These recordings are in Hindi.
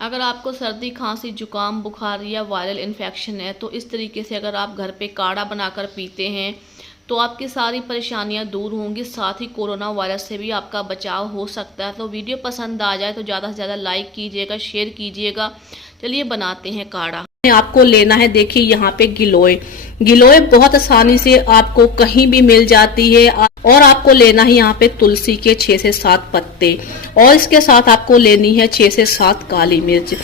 अगर आपको सर्दी, खांसी, जुकाम, बुखार या वायरल इन्फेक्शन है तो इस तरीके से अगर आप घर पे काढ़ा बनाकर पीते हैं तो आपकी सारी परेशानियां दूर होंगी। साथ ही कोरोना वायरस से भी आपका बचाव हो सकता है। तो वीडियो पसंद आ जाए तो ज़्यादा से ज़्यादा लाइक कीजिएगा, शेयर कीजिएगा। चलिए बनाते हैं काढ़ा। आपको लेना है, देखिए यहाँ पे गिलोय। गिलोय बहुत आसानी से आपको कहीं भी मिल जाती है। और आपको लेना है यहाँ पे तुलसी के 6 से 7 पत्ते, और इसके साथ आपको लेनी है 6 से 7 काली मिर्च,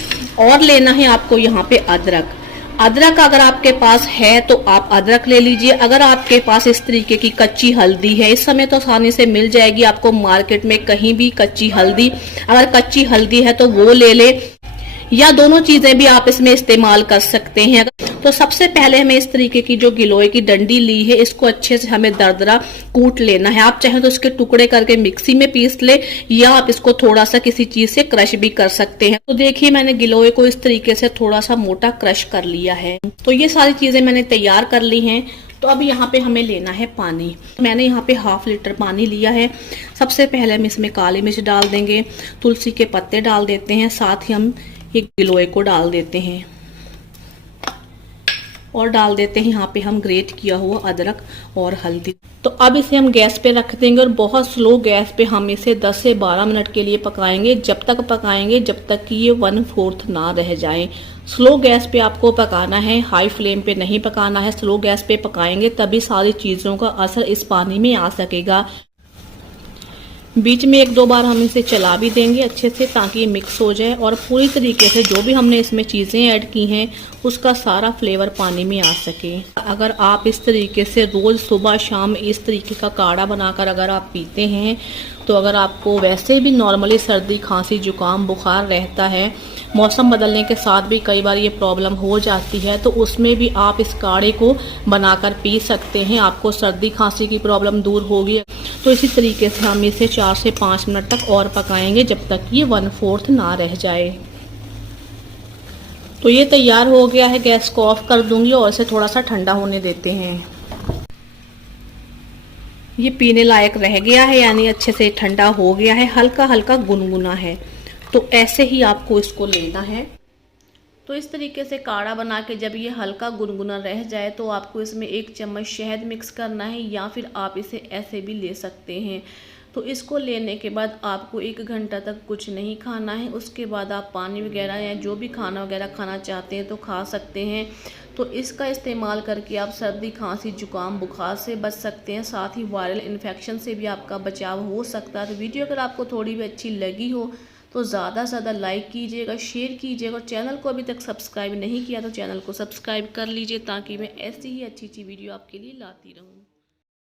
और लेना है आपको यहाँ पे अदरक। अदरक अगर आपके पास है तो आप अदरक ले लीजिए। अगर आपके पास इस तरीके की कच्ची हल्दी है, इस समय तो आसानी से मिल जाएगी आपको मार्केट में कहीं भी कच्ची हल्दी। अगर कच्ची हल्दी है तो वो ले ले, या दोनों चीजें भी आप इसमें इस्तेमाल कर सकते हैं। तो सबसे पहले हमें इस तरीके की जो गिलोय की डंडी ली है, इसको अच्छे से हमें दरदरा कूट लेना है। आप चाहें तो इसके टुकड़े करके मिक्सी में पीस ले, या आप इसको थोड़ा सा किसी चीज से क्रश भी कर सकते हैं। तो देखिए मैंने गिलोय को इस तरीके से थोड़ा सा मोटा क्रश कर लिया है। तो ये सारी चीजें मैंने तैयार कर ली हैं। तो अब यहाँ पे हमें लेना है पानी। मैंने यहाँ पे 1/2 लीटर पानी लिया है। सबसे पहले हम इसमें काली मिर्च डाल देंगे, तुलसी के पत्ते डाल देते हैं, साथ ही हम ये गिलोय को डाल देते हैं, और डाल देते हैं यहाँ पे हम ग्रेट किया हुआ अदरक और हल्दी। तो अब इसे हम गैस पे रख देंगे, और बहुत स्लो गैस पे हम इसे 10 से 12 मिनट के लिए पकाएंगे। जब तक पकाएंगे जब तक कि ये 1/4 ना रह जाए। स्लो गैस पे आपको पकाना है, हाई फ्लेम पे नहीं पकाना है। स्लो गैस पे पकाएंगे तभी सारी चीजों का असर इस पानी में आ सकेगा। बीच में 1-2 बार हम इसे चला भी देंगे अच्छे से, ताकि ये मिक्स हो जाए और पूरी तरीके से जो भी हमने इसमें चीज़ें ऐड की हैं उसका सारा फ्लेवर पानी में आ सके। अगर आप इस तरीके से रोज़ सुबह शाम इस तरीके का काढ़ा बनाकर अगर आप पीते हैं, तो अगर आपको वैसे भी नॉर्मली सर्दी, खांसी, जुकाम, बुखार रहता है, मौसम बदलने के साथ भी कई बार ये प्रॉब्लम हो जाती है, तो उसमें भी आप इस काढ़े को बनाकर पी सकते हैं। आपको सर्दी खांसी की प्रॉब्लम दूर होगी। तो इसी तरीके से हम इसे 4 से 5 मिनट तक और पकाएंगे, जब तक ये 1/4 ना रह जाए। तो ये तैयार हो गया है। गैस को ऑफ कर दूंगी और इसे थोड़ा सा ठंडा होने देते हैं। ये पीने लायक रह गया है, यानी अच्छे से ठंडा हो गया है, हल्का हल्का गुनगुना है। तो ऐसे ही आपको इसको लेना है। तो इस तरीके से काढ़ा बना के जब ये हल्का गुनगुना रह जाए तो आपको इसमें 1 चम्मच शहद मिक्स करना है, या फिर आप इसे ऐसे भी ले सकते हैं। तो इसको लेने के बाद आपको 1 घंटा तक कुछ नहीं खाना है। उसके बाद आप पानी वगैरह या जो भी खाना वगैरह खाना चाहते हैं तो खा सकते हैं। तो इसका इस्तेमाल करके आप सर्दी, खांसी, जुकाम, बुखार से बच सकते हैं। साथ ही वायरल इन्फेक्शन से भी आपका बचाव हो सकता है। तो वीडियो अगर आपको थोड़ी भी अच्छी लगी हो तो ज़्यादा से ज़्यादा लाइक कीजिएगा, शेयर कीजिएगा, और चैनल को अभी तक सब्सक्राइब नहीं किया तो चैनल को सब्सक्राइब कर लीजिए, ताकि मैं ऐसी ही अच्छी वीडियो आपके लिए लाती रहूँ।